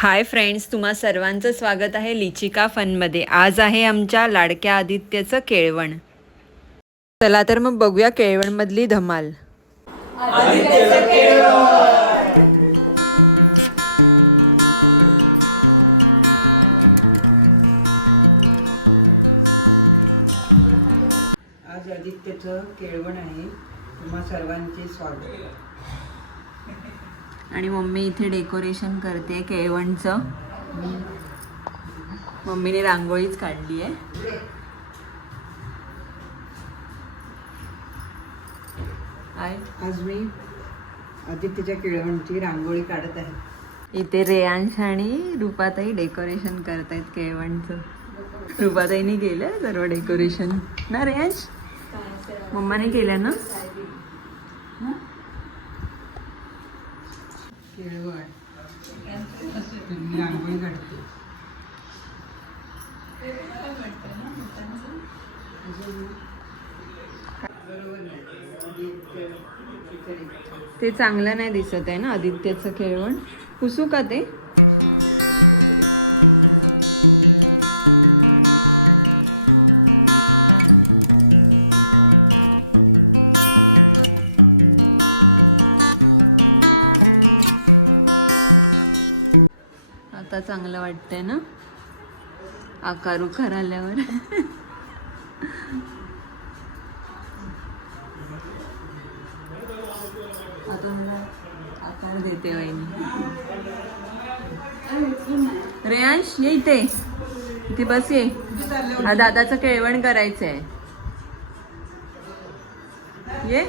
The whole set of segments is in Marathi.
हाय फ्रेंड्स, तुम्हा सर्वांचं स्वागत आहे लिचिका फनमध्ये। आज आहे आमच्या लाडक्या आदित्यचं केळवण। चला तर मग बघूया केळवणमधली धमाल। आदित्यचं केळवण। आज आदित्यचं केळवण आहे। तुम्हा सर्वांचे स्वागत। आणि मम्मी इथे डेकोरेशन करते केळवणचं। मम्मीने रांगोळीच काढली आहे। आज मी आदित्यच्या केळवणची रांगोळी काढत आहे। इथे रेयांश आणि रूपाताई डेकोरेशन करतायत केळवणचं। रूपाताईने केलं सर्व डेकोरेशन ना रेयांश? मम्माने केलं ना? केळवण रांगोळी काढते। ते चांगलं नाही दिसत आहे ना आदित्यचं केळवण। पुसू का ते? आता चांगलं वाटतंय ना आकार उकार आल्यावर। आता जरा आकार देते वहिनी। रेयांश ये इथे बस ये। हा दादाचं केळवण करायचंय। ये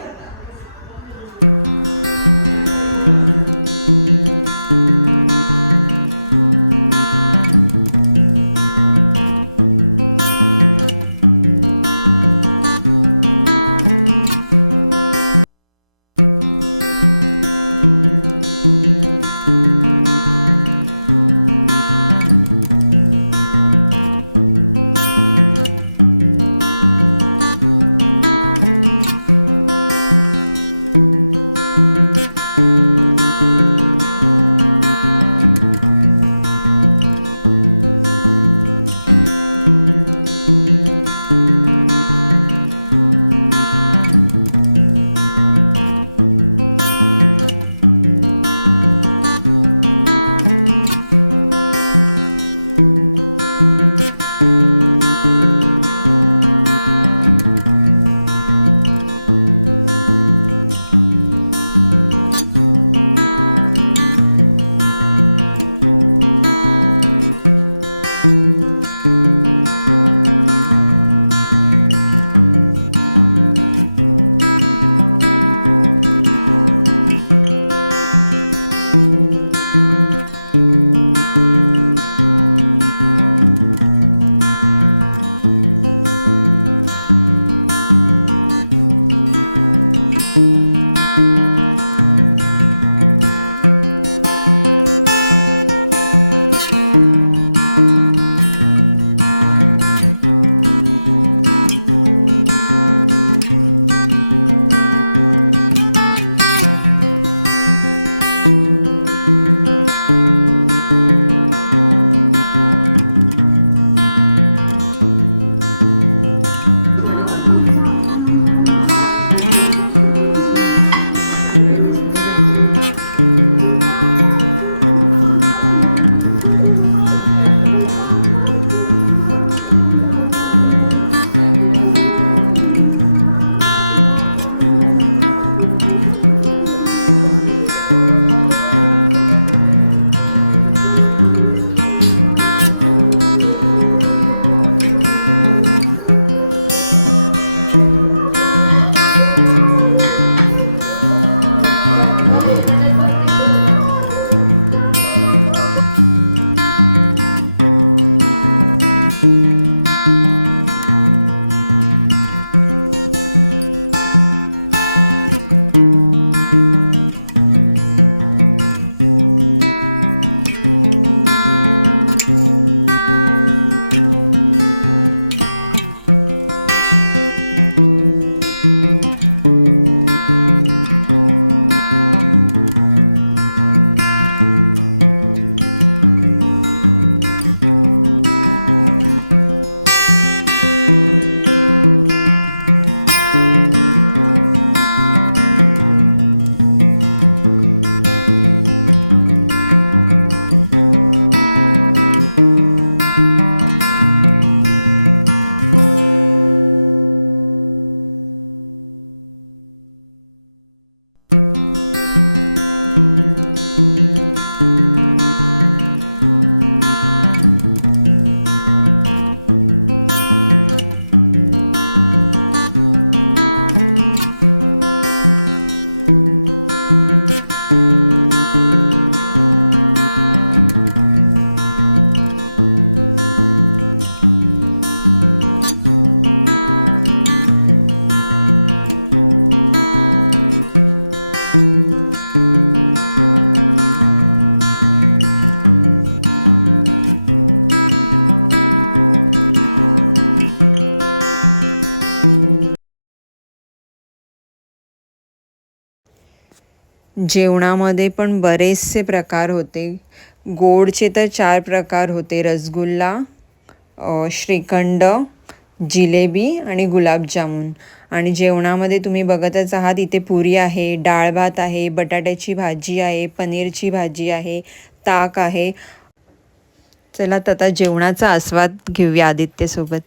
जेवणामध्ये पण बरेचसे प्रकार होते. गोडचे तर 4 प्रकार होते, रसगुल्ला, श्रीखंड, जिलेबी आणि गुलाबजामुन. आणि जेवणामध्ये तुम्ही बघतच आहात, इथे पुरी आहे, डाळ भात आहे, बटाट्याची भाजी आहे, पनीरची भाजी आहे, ताक आहे. चला तर आता जेवणाचा आस्वाद घेऊया आदित्यसोबत.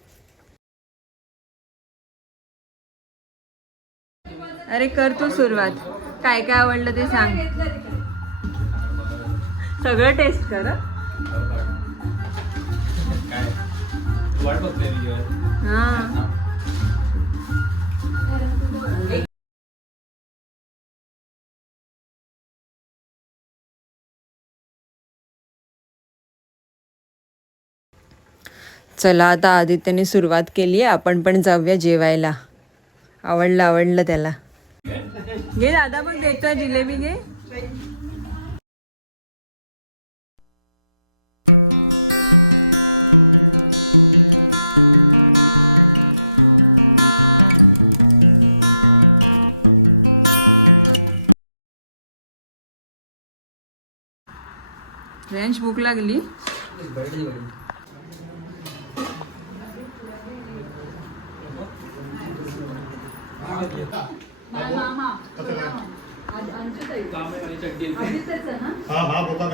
अरे कर तू सुरुवात. काय काय आवडलं ते सांग. सगळं टेस्ट कर हं? हां. चला आता आदित्यने सुरुवात केली आहे, आपण पण जाऊया जेवायला. आवडलं त्याला. घे दादा, बघ देतोय जिलेबी, घे. फ्रेंच भूक लागली.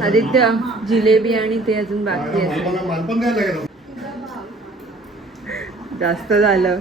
आदित्य जिलेबी आणि ते अजून बाकी आहे. जास्त झालं.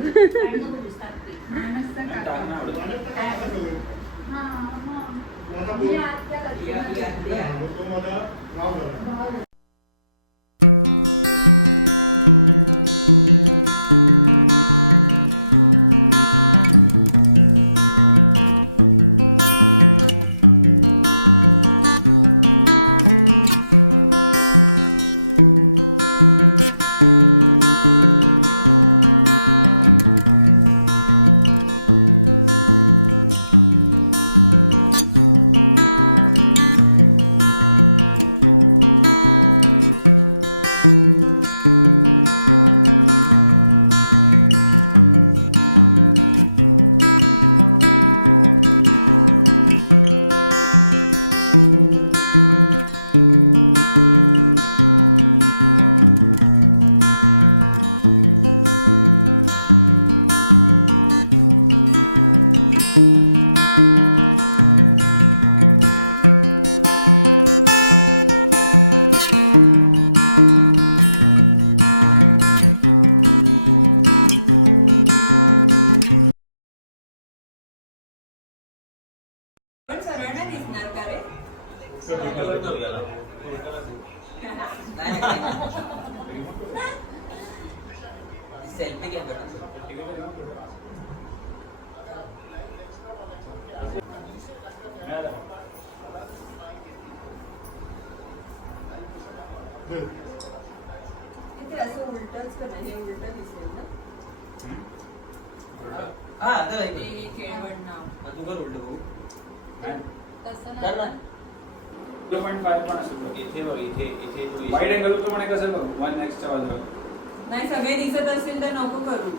इथे असं उलटच का नाही, उलट दिसेल ना. केळवण नाव तू कर उलट बघू. तसं कर ना. नाही. 0.5 पण असेल बघ. इथे बघ, इथे वाईड अँगल तो म्हणे कसं बघ 1x च्या बाजूला. नाही, सगळे दिसत असतील तर नको करू.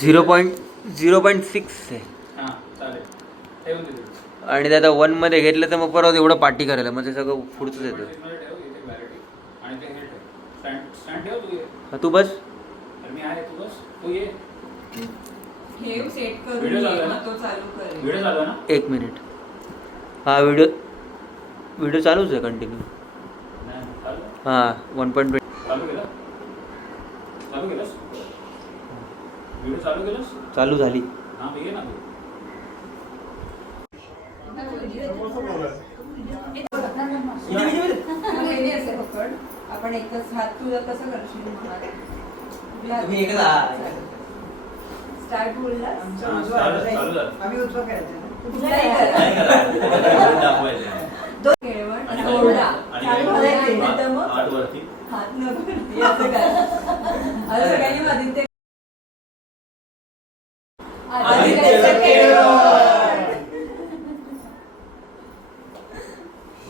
0.6 आहे. हां चालेल, ठेवून दे. आणि ते आता 1 मध्ये घेतलं तर मग परत एवढं पार्टी करायला मग ते सगळं पुढचं येतं. आणि ते हे स्टँड ठेव तू ये. तू बस. तर मी आहे, तू बस, तू ये. ठेव सेट करून व्हिडिओ चालू आहे ना? मग तो चालू करेल. व्हिडिओ चालू आहे ना? 1 मिनिट. हा व्हिडिओ चालूच आहे कंटिन्यू. नाही चालू आहे. हां 1.20. चालू केलं? चालू केलंस? व्हिडिओ चालू केलंस? चालू झाली. हां ये ना तू. पकड. आपण एकच हात, तुझं कसं करशील हात? कुठला तुम्ही एकच हात. स्टार्ट बोलला. आमचा हां, उजवा चालू आहे. झालं. आम्ही उजवा खेळतोय ना. तू कुठलाही कर. केळवण असं ओरडा. हात नको. हात वरती. हात नको. असं कर. आता सगळ्यांनी आदित्य